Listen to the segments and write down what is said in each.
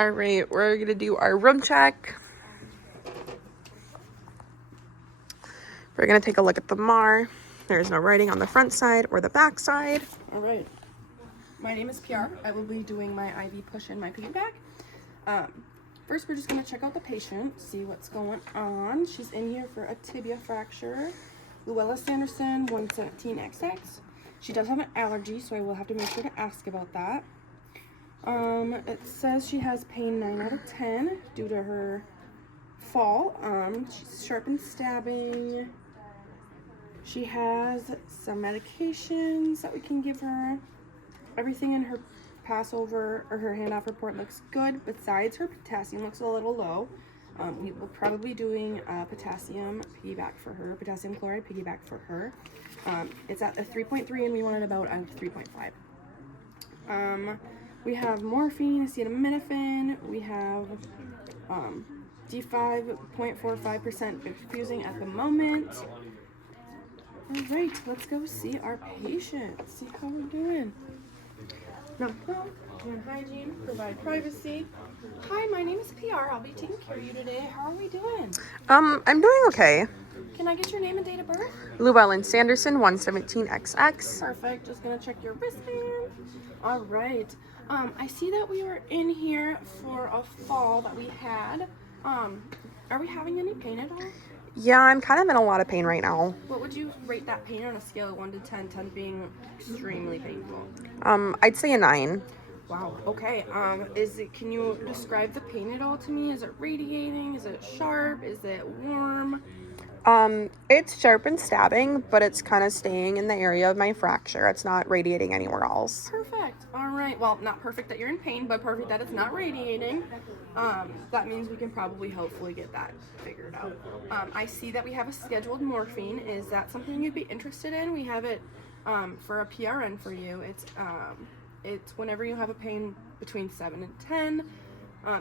All right, we're gonna do our room check. We're gonna take a look at the MAR. There's no writing on the front side or the back side. All right. My name is PR. I will be doing my IV push and my piggyback. First, we're just gonna check out the patient, see what's going on. She's in here for a tibia fracture. Luella Sanderson, 117XX. She does have an allergy, so I will have to make sure to ask about that. It says she has pain 9 out of 10 due to her fall. She's sharp and stabbing. She has some medications that we can give her. Everything in her Passover or her handoff report looks good, besides her potassium looks a little low. We will probably be doing a potassium piggyback for her, potassium chloride piggyback for her. It's at a 3.3 and we want it about a 3.5. We have morphine, acetaminophen, we have D5.45% infusing at the moment. All right, let's go see our patient, see how we're doing. Knock, knock, hand hygiene, provide privacy. Hi, my name is PR. I'll be taking care of you today. How are we doing? I'm doing okay. Can I get your name and date of birth? Llewellyn Sanderson, 117XX. Perfect. Just gonna check your wristband. All right. I see that we were in here for a fall that we had. Are we having any pain at all? Yeah, I'm kind of in a lot of pain right now. What would you rate that pain on a scale of 1 to 10, 10 being extremely painful? I'd say a 9. Wow. Okay. Can you describe the pain at all to me? Is it radiating? Is it sharp? Is it warm? It's sharp and stabbing, but it's kind of staying in the area of my fracture. It's not radiating anywhere else. Perfect. All right. Well, not perfect that you're in pain, but perfect that it's not radiating. That means we can probably hopefully get that figured out. I see that we have a scheduled morphine. Is that something you'd be interested in? We have it for a PRN for you. It's whenever you have a pain between 7 and 10.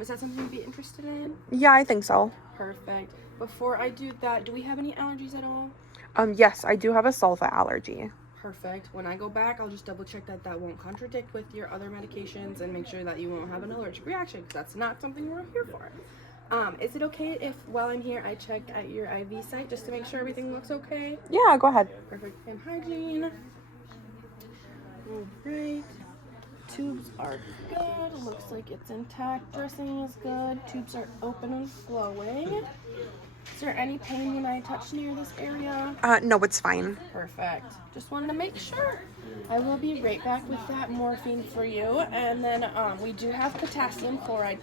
Is that something you'd be interested in? Yeah, I think so. Perfect. Before I do that, do we have any allergies at all? Yes, I do have a sulfa allergy. Perfect. When I go back, I'll just double check that won't contradict with your other medications and make sure that you won't have an allergic reaction, because that's not something we're here for. Is it okay if while I'm here I check at your IV site just to make sure everything looks okay? Yeah, go ahead. Perfect. And hygiene. All right. Tubes are good. Looks like it's intact. Dressing is good. Tubes are open and flowing. Is there any pain when I touch near this area? No, it's fine. Perfect. Just wanted to make sure. I will be right back with that morphine for you. And then we do have potassium chloride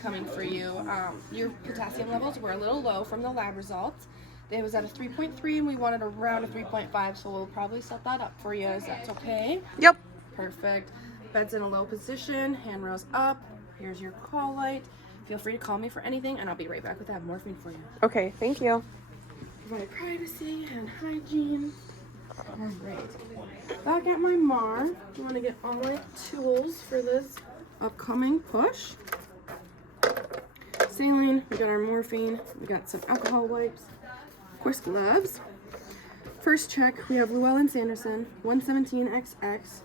coming for you. Your potassium levels were a little low from the lab results. It was at a 3.3 and we wanted around a 3.5, so we'll probably set that up for you. Is that okay? Yep. Perfect. Bed's in a low position, handrails up. Here's your call light. Feel free to call me for anything, and I'll be right back with that morphine for you. Okay, thank you. Provide privacy and hygiene. All right. Back at my MAR, I'm going to get all my tools for this upcoming push. Saline, we got our morphine, we got some alcohol wipes, of course gloves. First check, we have Llewellyn Sanderson, 117XX.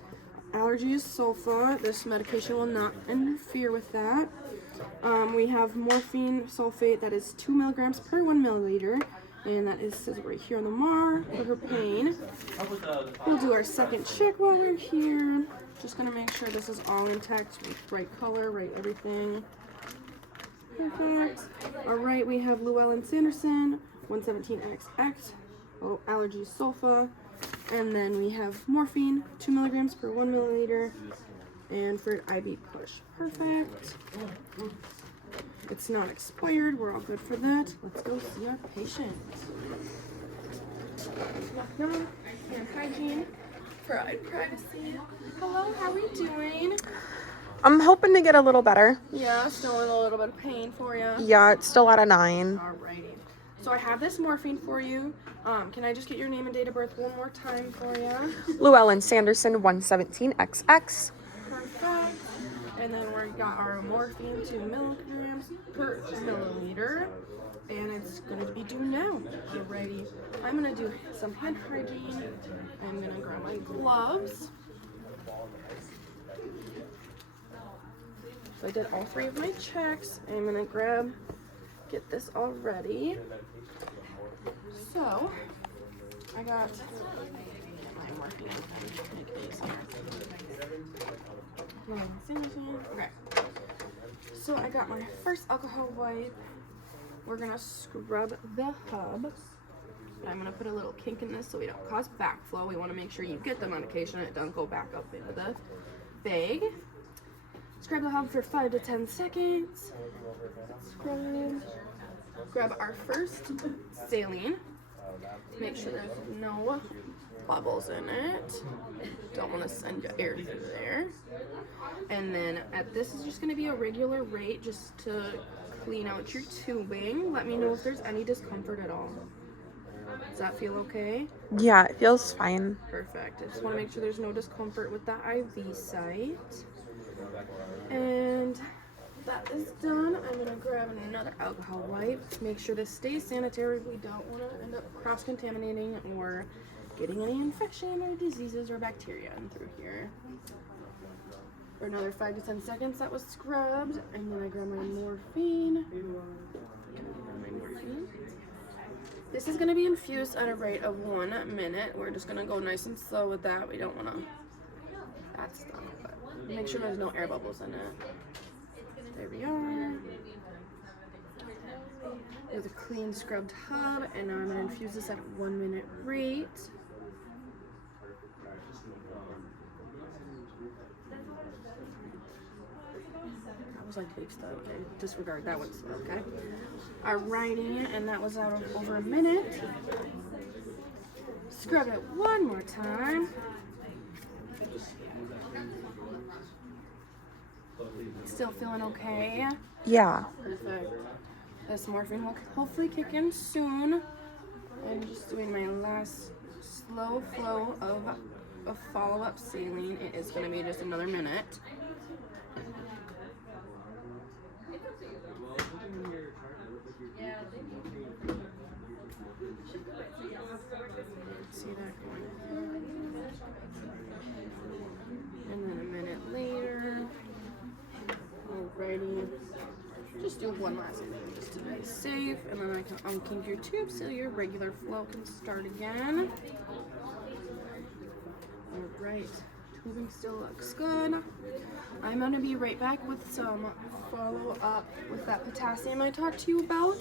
Allergy is sulfa. This medication will not interfere with that. We have morphine sulfate that is 2 milligrams per 1 milliliter, and that says right here on the MAR for her pain. We'll do our second check while we're here. Just gonna make sure this is all intact, right color, right everything. Perfect. All right, we have Llewellyn Sanderson, 117XX. Oh, allergy sulfa. And then we have morphine, 2 milligrams per 1 milliliter, and for an IV push. Perfect. It's not expired. We're all good for that. Let's go see our patient. Knock, knock. Hand hygiene. Provide privacy. Hello, how are we doing? I'm hoping to get a little better. Yeah, still in a little bit of pain for you. Yeah, it's still at a 9. Alrighty. So I have this morphine for you. Can I just get your name and date of birth one more time for you? Llewellyn Sanderson, 117XX. Perfect. And then we've got our morphine, 2 milligrams per milliliter. And it's going to be due now. Alrighty. I'm going to do some hand hygiene. I'm going to grab my gloves. So I did all 3 of my checks. I'm gonna get this all ready. So I got my morphine and make these okay. So I got my first alcohol wipe. We're gonna scrub the hub. I'm gonna put a little kink in this so we don't cause backflow. We want to make sure you get the medication and it doesn't go back up into the bag. Scrub the hub for 5 to 10 seconds. Scrub. Grab our first saline. Make sure there's no bubbles in it. Don't want to send air through there. And then this is just going to be a regular rate just to clean out your tubing. Let me know if there's any discomfort at all. Does that feel okay? Yeah, it feels fine. Perfect. I just want to make sure there's no discomfort with the IV site. And that is done. I'm going to grab another alcohol wipe. Make sure this stays sanitary. We don't want to end up cross-contaminating or getting any infection or diseases or bacteria in through here. For another 5 to 10 seconds, that was scrubbed. And then I grab my morphine. This is going to be infused at a rate of 1 minute. We're just going to go nice and slow with that. We don't want to that stuff, but make sure there's no air bubbles in it. There we are. With a clean scrubbed hub, and now I'm going to infuse this at 1 minute rate. That was like big stuff. Okay, disregard that one. Okay. Alrighty, and that was out over a minute. Scrub it one more time. Still feeling okay? Yeah. Perfect. This morphine will hopefully kick in soon. I'm just doing my last slow flow of a follow-up saline. It is going to be just another minute. See that going. And then a minute later. Alrighty. Just do one last thing just to be safe, and then I can unkink your tube so your regular flow can start again. Alright. Tubing still looks good. I'm going to be right back with some follow-up with that potassium I talked to you about.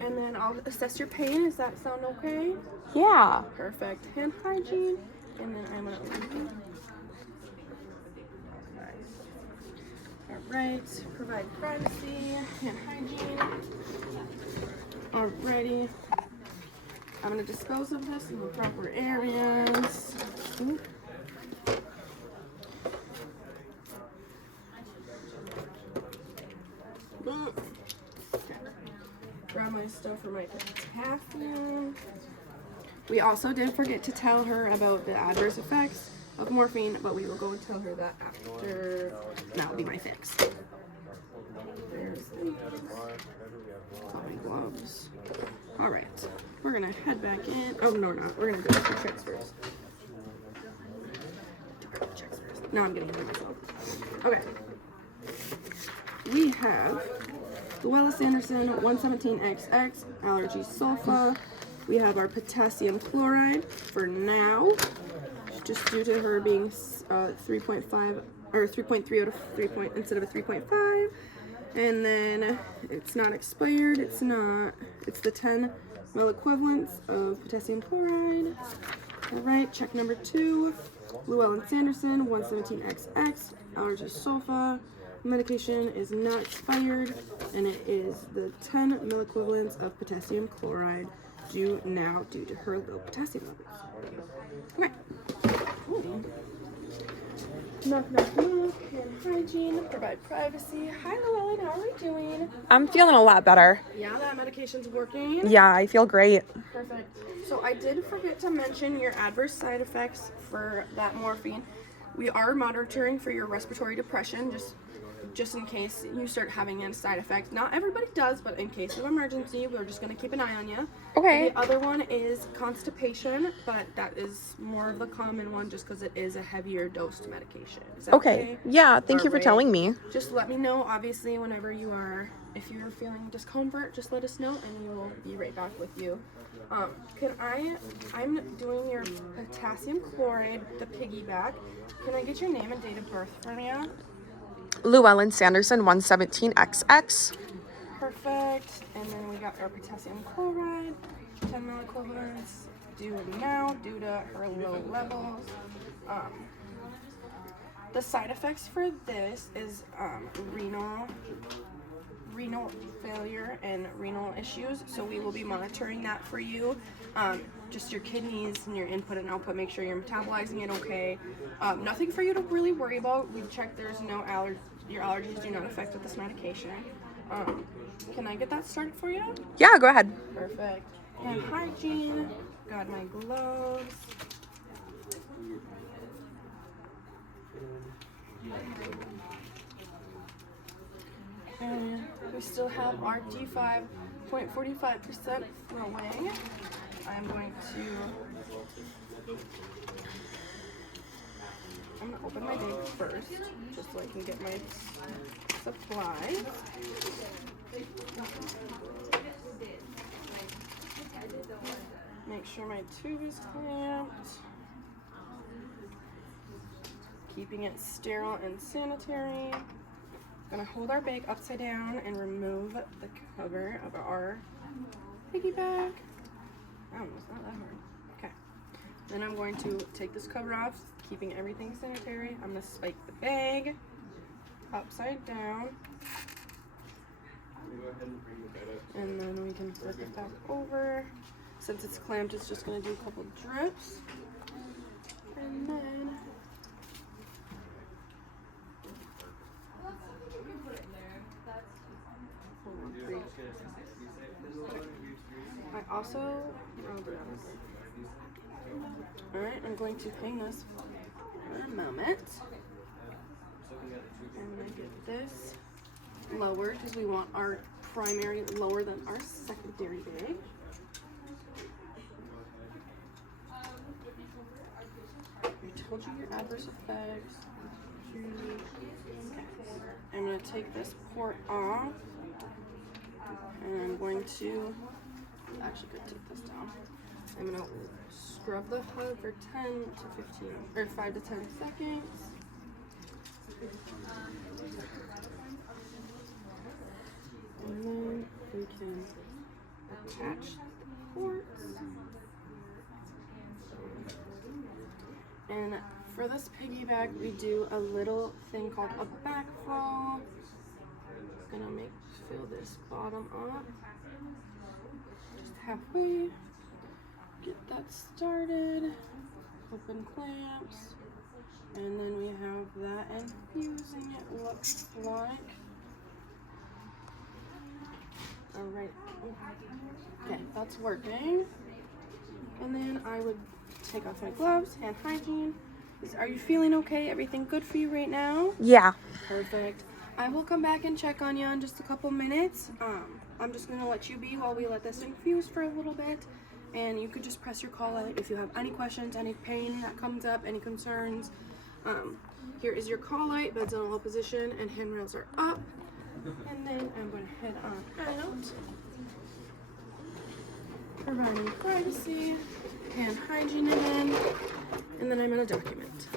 And then I'll assess your pain. Does that sound okay? Yeah. Perfect. Hand hygiene. And then I'm going to... Alright. Provide privacy. Hand hygiene. Alrighty. I'm going to dispose of this in the proper areas. Ooh. Grab my stuff for my potassium. We also did forget to tell her about the adverse effects of morphine, but we will go and tell her that after. That will be my fix. There's these. All my gloves. All right, we're gonna head back in. Oh no, we're not. We're gonna do the checks first. No, I'm getting ahead of myself. Okay. We have Luella Sanderson 117XX allergy sulfa. We have our potassium chloride for now, just due to her being 3.5 or 3.3 out of 3 point instead of a 3.5. And then it's not expired. It's the 10 milliequivalents of potassium chloride. All right, check number 2. Llewellyn Sanderson 117XX allergy sulfa. Medication is not expired, and it is the 10 milliequivalents of potassium chloride due to her low potassium levels. Okay. Ooh. Knock, knock, knock. Hand hygiene. Provide privacy. Hi, Llewellyn. How are we doing? I'm feeling a lot better. Yeah, that medication's working. Yeah, I feel great. Perfect. So I did forget to mention your adverse side effects for that morphine. We are monitoring for your respiratory depression, just in case you start having a side effect. Not everybody does, but in case of emergency, we're just going to keep an eye on you. Okay. The other one is constipation, but that is more of the common one just because it is a heavier dosed medication. Is that Okay. Yeah, thank you for Alright. telling me. Just let me know, obviously, whenever you are, if you're feeling discomfort, just let us know and we will be right back with you. I'm doing your potassium chloride, the piggyback. Can I get your name and date of birth from you? Llewellyn Sanderson, 117XX. Perfect. And then we got our potassium chloride, 10 milliequivalents, due now due to her low levels. The side effects for this is renal failure and renal issues, so we will be monitoring that for you. Just your kidneys and your input and output, make sure you're metabolizing it okay. Nothing for you to really worry about. We've checked, there's no your allergies do not affect with this medication. Can I get that started for you? Yeah, go ahead. Perfect. Hand hygiene, got my gloves. And we still have our D5.45% flowing. I'm going to open my bag first, just so I can get my supplies. Make sure my tube is clamped. Keeping it sterile and sanitary. I'm gonna hold our bag upside down and remove the cover of our piggy bag. Oh, it's not that hard. Okay. Then I'm going to take this cover off, keeping everything sanitary. I'm gonna spike the bag upside down. And then we can flip it back over. Since it's clamped, it's just gonna do a couple drips. And then I also, alright, I'm going to hang this for a moment. I'm going to get this lowered because we want our primary lower than our secondary bag. I told you your adverse effects. Okay. I'm going to take this port off. And I'm going to, actually could take this down. I'm going to scrub the hood for 10 to 15, or 5 to 10 seconds. And then we can attach the ports. And for this piggyback, we do a little thing called a backflow. Gonna fill this bottom up just halfway. Get that started. Open clamps, and then we have that infusing. It looks like. All right. Okay, that's working. And then I would take off my gloves. Hand hygiene. Are you feeling okay? Everything good for you right now? Yeah. Perfect. I will come back and check on you in just a couple minutes. I'm just going to let you be while we let this infuse for a little bit. And you could just press your call out if you have any questions, any pain that comes up, any concerns. Here is your call light, bed's in a low position, and handrails are up. And then I'm going to head on out. Providing privacy, hand hygiene again, and then I'm going to document.